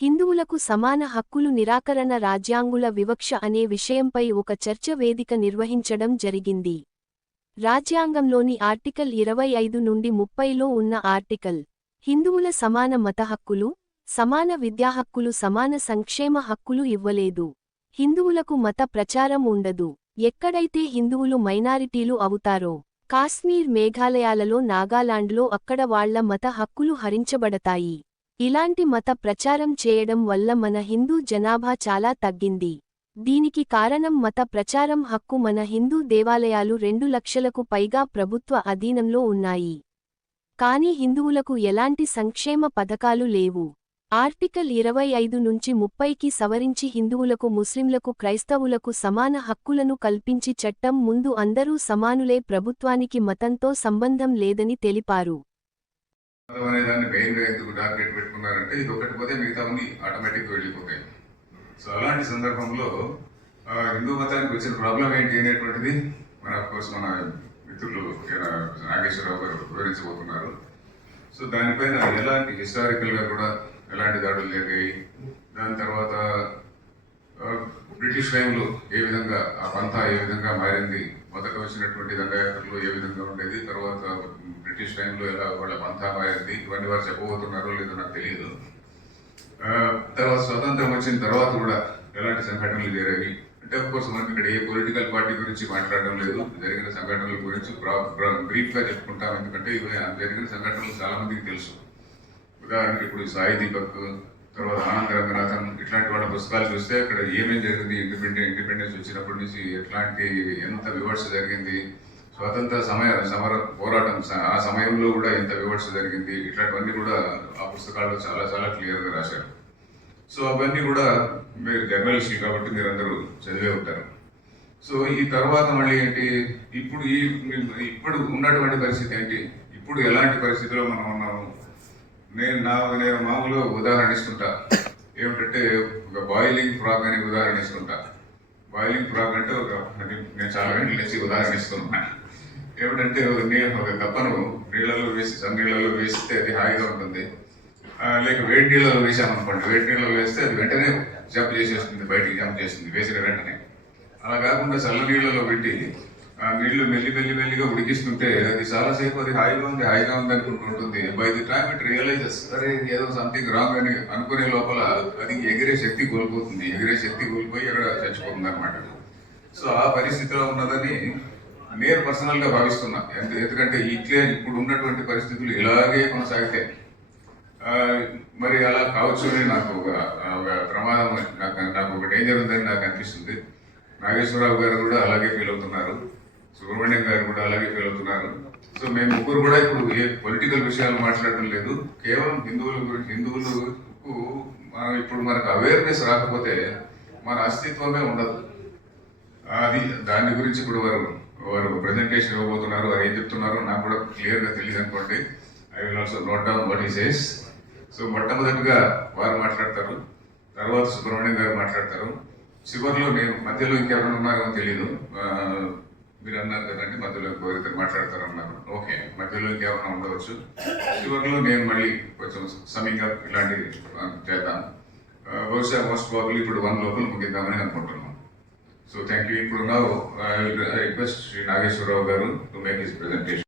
హిందువులకు సమాన హక్కులు నిరాకరణ రాజ్యాంగుల వివక్ష అనే విషయంపై ఒక చర్చ వేదిక నిర్వహించడం జరిగింది. రాజ్యాంగంలోని ఆర్టికల్ ఇరవై ఐదు నుండి ముప్పైలో ఉన్న ఆర్టికల్ హిందువుల సమాన మత హక్కులు సమాన విద్యా హక్కులు సమాన సంక్షేమ హక్కులు ఇవ్వలేదు. హిందువులకు మత ప్రచారం ఉండదు. ఎక్కడైతే హిందువులు మైనారిటీలు అవుతారో కాశ్మీర్ మేఘాలయాలలో నాగాలాండ్లో అక్కడ వాళ్ళ మత హక్కులు హరించబడతాయి. ఇలాంటి మత ప్రచారం చేయడం వల్ల మన హిందూ జనాభా చాలా తగ్గింది. దీనికి కారణం మత ప్రచారం హక్కు మన హిందూ దేవాలయాలు రెండు లక్షలకు పైగా ప్రభుత్వ అధీనంలో ఉన్నాయి. కాని హిందువులకు ఎలాంటి సంక్షేమ పథకాలు లేవు. ఆర్టికల్ ఇరవై ఐదు నుంచి ముప్పైకి సవరించి హిందువులకు ముస్లింలకు క్రైస్తవులకు సమాన హక్కులను కల్పించి చట్టం ముందు అందరూ సమానులే ప్రభుత్వానికి మతంతో సంబంధం లేదని తెలిపారు. అనే దాన్ని మెయిన్ ఎందుకు టార్గెట్ పెట్టుకున్నారంటే ఇది ఒకటి పోతే మిగతావన్నీ ఆటోమేటిక్ వెళ్ళిపోతాయి. సో అలాంటి సందర్భంలో ఆ, హిందూ మతానికి వచ్చిన ప్రాబ్లం ఏంటి అనేటువంటిది మన కోర్స్ మన మిత్రులు నాగేశ్వరరావు గారు వివరించబోతున్నారు. సో దానిపైన ఎలాంటి హిస్టారికల్గా కూడా ఎలాంటి దాడులు జరిగాయి? దాని తర్వాత బ్రిటిష్ టైంలో ఏ విధంగా ఆ పంతా ఏ విధంగా మారింది మొదట వచ్చినటువంటి దండయాత్రలు ఏ విధంగా ఉండేది తర్వాత బ్రిటిష్ టైంలో ఎలా వాళ్ళ పంతా మారింది ఇవన్నీ వారు చెప్పబోతున్నారో లేదో నాకు తెలియదు. తర్వాత స్వతంత్రం వచ్చిన తర్వాత కూడా ఎలాంటి సంఘటనలు జరిగాయి? అంటే ఆఫ్ కోర్స్ మనకి ఇక్కడ ఏ పొలిటికల్ పార్టీ గురించి మాట్లాడడం లేదు. జరిగిన సంఘటనల గురించి బ్రీఫ్గా చెప్పుకుంటాం. ఎందుకంటే ఇవి జరిగిన సంఘటనలు చాలా మందికి తెలుసు. ఉదాహరణకి ఇప్పుడు సాయి దీపక్ తర్వాత ఆనంద రంగనాథన్ ఇట్లాంటి వాళ్ళ పుస్తకాలు చూస్తే అక్కడ ఏమేమి జరిగింది ఇండిపెండెంట్ ఇండిపెండెన్స్ వచ్చినప్పటి నుంచి ఎట్లాంటి ఎంత వివర్స్ జరిగింది స్వతంత్ర సమయ సమర పోరాటం ఆ సమయంలో కూడా ఎంత వివర్స్ జరిగింది ఇట్లాంటివన్నీ కూడా ఆ పుస్తకాల్లో చాలా చాలా క్లియర్గా రాశారు. సో అవన్నీ కూడా మీరు జర్నలిస్ట్ కాబట్టి మీరు అందరూ చదివే ఉంటారు. సో ఈ తర్వాత మళ్ళీ ఏంటి ఇప్పుడు ఈ ఇప్పుడు ఉన్నటువంటి పరిస్థితి ఏంటి ఇప్పుడు ఎలాంటి పరిస్థితిలో మనం ఉన్నాము నేను నా నేను మామూలుగా ఉదాహరణ ఇస్తుంటా. ఏమిటంటే ఒక బాయిలింగ్ ఫ్రాక్ అని ఉదాహరణ ఇస్తుంటా. బాయిలింగ్ ఫ్రాక్ అంటే ఒక నేను చాలా గంటలు నుంచి ఉదాహరణ ఇస్తున్నా ఏమిటంటే నేను ఒక కప్పను నీళ్ళలో వేసి నీళ్ళలో వేస్తే అది హాయిగా ఉంటుంది. లేక వేడి నీళ్ళలో వేసామనుకోండి వేడి నీళ్ళలో వేస్తే అది వెంటనే జంప్ చేసేస్తుంది బయటికి జంప్ చేస్తుంది వేసిన వెంటనే. అలా కాకుండా చల్ల నీళ్ళలో పెట్టి నీళ్ళు మెల్లి మెల్లి మెల్లిగా ఉడికిస్తుంటే అది చాలాసేపు అది హాయిగా ఉంది హాయిగా ఉంది అనుకుంటుంటుంది. By the time it realises అరే ఏదో సంథింగ్ రాంగ్ అని అనుకునే లోపల అది ఎగిరే శక్తి కోల్పోతుంది. ఎగిరే శక్తి కోల్పోయి అక్కడ చచ్చిపోతుంది అనమాట సో ఆ పరిస్థితిలో ఉన్నదని నేను పర్సనల్గా భావిస్తున్నా. ఎందుకంటే ఇట్లే ఇప్పుడు ఉన్నటువంటి పరిస్థితులు ఇలాగే కొనసాగితే మరి అలా కావచ్చు అని నాకు ఒక ఒక ప్రమాదం నాకు నాకు ఒక డేంజర్ ఉందని నాకు అనిపిస్తుంది. నాగేశ్వరరావు గారు కూడా అలాగే ఫీల్ అవుతున్నారు. సుబ్రహ్మణ్యం గారు కూడా అలాగే ఫీల్ అవుతున్నారు. సో మేము ముగ్గురు కూడా ఇప్పుడు ఏ పొలిటికల్ విషయాలు మాట్లాడడం లేదు. కేవలం హిందువుల గురించి హిందువులకు మనం ఇప్పుడు మనకు అవేర్నెస్ రాకపోతే మన అస్తిత్వమే ఉండదు. అది దాని గురించి ఇప్పుడు వారు వారు ప్రజెంటేషన్ ఇవ్వబోతున్నారు. వారు ఏం చెప్తున్నారో నాకు కూడా క్లియర్గా తెలియదు అనుకోండి. I will also note down what is is so మొట్టమొదటిగా వారు మాట్లాడతారు. తర్వాత సుబ్రహ్మణ్యం గారు మాట్లాడతారు. చివరిలో నేను మధ్యలో ఇంకెవరైనా ఉన్నారో తెలియదు మీరు అన్నారు కదండి మధ్యలో ఎవరైతే మాట్లాడతారన్నారు. ఓకే మధ్యలో ఇంకెవరైనా ఉండవచ్చు. చివరిలో నేను మళ్ళీ కొంచెం సమింగ్ అప్ ఇలాంటివి ఆ, చేద్దాం. బహుశా మోస్ట్ ప్రాబ్లీ ఇప్పుడు వన్ లోపల ముగిద్దామని అనుకుంటున్నాం. సో థ్యాంక్ యూ ఇప్పుడు నా రిక్వెస్ట్ శ్రీ నాగేశ్వరరావు గారు టు మేక్ హిస్ ప్రెజెంటేషన్